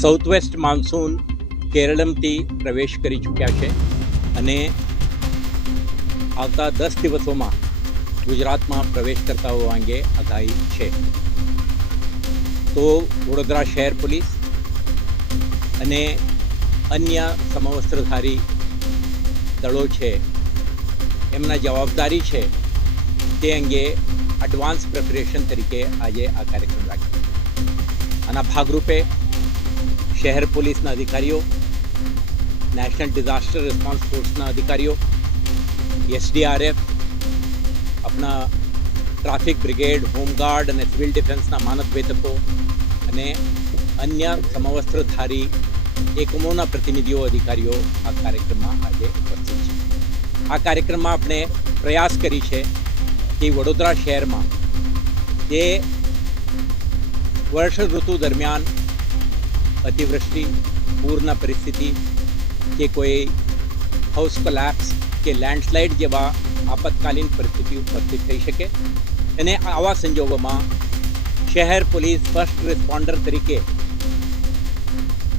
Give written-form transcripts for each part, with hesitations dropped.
South waste માન્સૂન કેરળમથી પ્રવેશ કરી ચૂક્યા છે અને આવતા 10 દિવસોમાં ગુજરાતમાં પ્રવેશ કરતાઓ અંગે આગાહી છે. તો વડોદરા શહેર પોલીસ અને અન્ય સમવસ્ત્રધારી દળો છે એમના જવાબદારી છે તે અંગે એડવાન્સ પ્રિપરેશન તરીકે આજે આ કાર્યક્રમ રાખ્યો. આના ભાગરૂપે શહેર પોલીસના અધિકારીઓ, નેશનલ ડિઝાસ્ટર રિસ્પોન્સ ફોર્સના અધિકારીઓ, SDRF, આપણા ટ્રાફિક બ્રિગેડ, હોમગાર્ડ અને સિવિલ ડિફેન્સના માનદ વેતકો અને અન્ય સમવસ્ત્રધારી એકમોના પ્રતિનિધિઓ, અધિકારીઓ આ કાર્યક્રમમાં આજે ઉપસ્થિત છે. આ કાર્યક્રમમાં આપણે પ્રયાસ કરી છે કે વડોદરા શહેરમાં જે વર્ષ ઋતુ દરમિયાન અતિવૃષ્ટિ, પૂરના પરિસ્થિતિ કે કોઈ હાઉસ કોલેપ્સ કે લેન્ડસ્લાઇડ જેવા આપતકાલીન પરિસ્થિતિ ઉપસ્થિત થઈ શકે અને આવા સંજોગોમાં શહેર પોલીસ ફર્સ્ટ રિસ્પોન્ડર તરીકે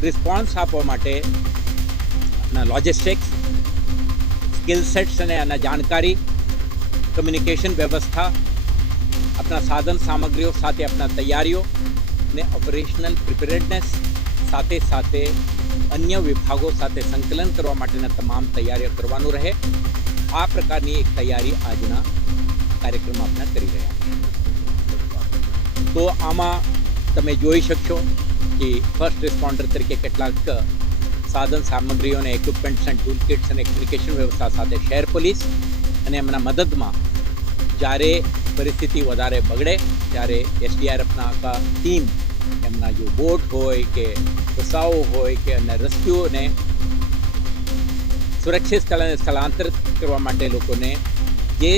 રિસ્પોન્સ આપવા માટે આપણા લોજિસ્ટિક્સ, સ્કિલ સેટ્સ અને આના જાણકારી, કમ્યુનિકેશન વ્યવસ્થા, આપણા સાધન સામગ્રીઓ સાથે આપણા તૈયારીઓ અને ઓપરેશનલ પ્રિપેરેડનેસ સાથે સાથે અન્ય વિભાગો સાથે સંકલન કરવા માટેના તમામ તૈયારીઓ કરવાનું રહે. આ પ્રકારની એક તૈયારી આજના કાર્યક્રમમાં આપણે કરી રહ્યા છીએ. તો આમાં તમે જોઈ શકશો કે ફર્સ્ટ રિસ્પોન્ડર તરીકે કેટલાક સાધન સામગ્રીઓ અને ઇક્વિપમેન્ટ્સ એન્ડ ટૂલ કિટ્સ અને કમ્યુનિકેશન વ્યવસ્થા સાથે શહેર પોલીસ અને એમના મદદમાં જ્યારે પરિસ્થિતિ વધારે બગડે ત્યારે SDRFના આખા ટીમ એમના જો બોટ હોય કે બસાઓ હોય કે અન્ય રેસ્ક્યુને સુરક્ષિત સ્થળે સ્થળાંતરિત કરવા માટે લોકોને જે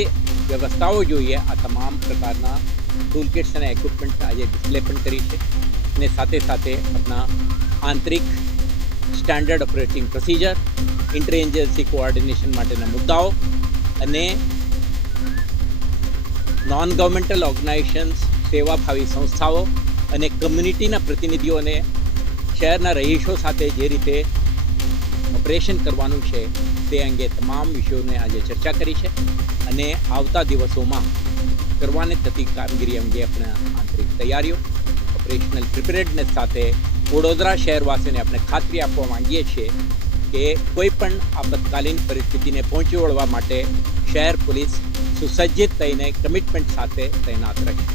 વ્યવસ્થાઓ જોઈએ આ તમામ પ્રકારના ટૂલ કિટ્સ અને ઇક્વિપમેન્ટ આજે ડિસ્પ્લે પણ કરી છે અને સાથે સાથે આપણા આંતરિક standard operating procedure, inter agency coordination માટેના મુદ્દાઓ અને નોન ગવર્મેન્ટલ ઓર્ગેનાઇઝેશન્સ, સેવાભાવી સંસ્થાઓ અને કમ્યુનિટીના પ્રતિનિધિઓને શહેરના રહીશો સાથે જે રીતે ઓપરેશન કરવાનું છે તે અંગે તમામ વિષયોને આજે ચર્ચા કરી છે અને આવતા દિવસોમાં કરવાની થતી કામગીરી અંગે આપણા આંતરિક તૈયારીઓ, ઓપરેશનલ પ્રિપેરેડનેસ સાથે વડોદરા શહેરવાસીઓને આપણે ખાતરી આપવા માંગીએ છીએ કે કોઈ પણ આપતકાલીન પરિસ્થિતિને પહોંચી વળવા માટે શહેર પોલીસ સુસજ્જિત થઈને કમિટમેન્ટ સાથે તૈનાત રહેશે.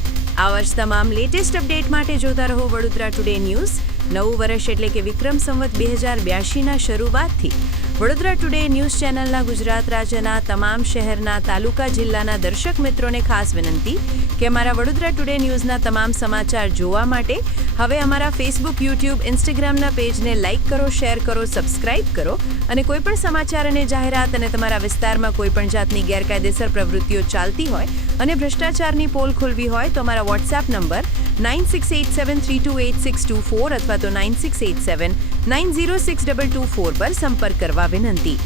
આ વર્ષ તમામ લેટેસ્ટ અપડેટ માટે જોતા રહો વડોદરા ટુડે ન્યૂઝ. નવું વર્ષ એટલે કે વિક્રમ સંવત 2082ના શરૂઆતથી વડોદરા ટુડે ન્યૂઝ ચેનલના ગુજરાત રાજ્યના તમામ શહેરના, તાલુકા, જિલ્લાના દર્શક મિત્રોને ખાસ વિનંતી કે અમારા વડોદરા ટુડે ન્યૂઝના તમામ સમાચાર જોવા માટે હવે અમારા ફેસબુક, યુટ્યુબ, ઇન્સ્ટાગ્રામના પેજને લાઇક કરો, શેર કરો, સબસ્ક્રાઇબ કરો અને કોઈપણ સમાચાર અને જાહેરાત અને તમારા વિસ્તારમાં કોઈપણ જાતની ગેરકાયદેસર પ્રવૃત્તિઓ ચાલતી હોય અને ભ્રષ્ટાચારની પોલ ખોલવી હોય તો અમારા વોટ્સએપ નંબર 9687328624 અથવા તો 9687906224 પર સંપર્ક કરવા વિનંતી.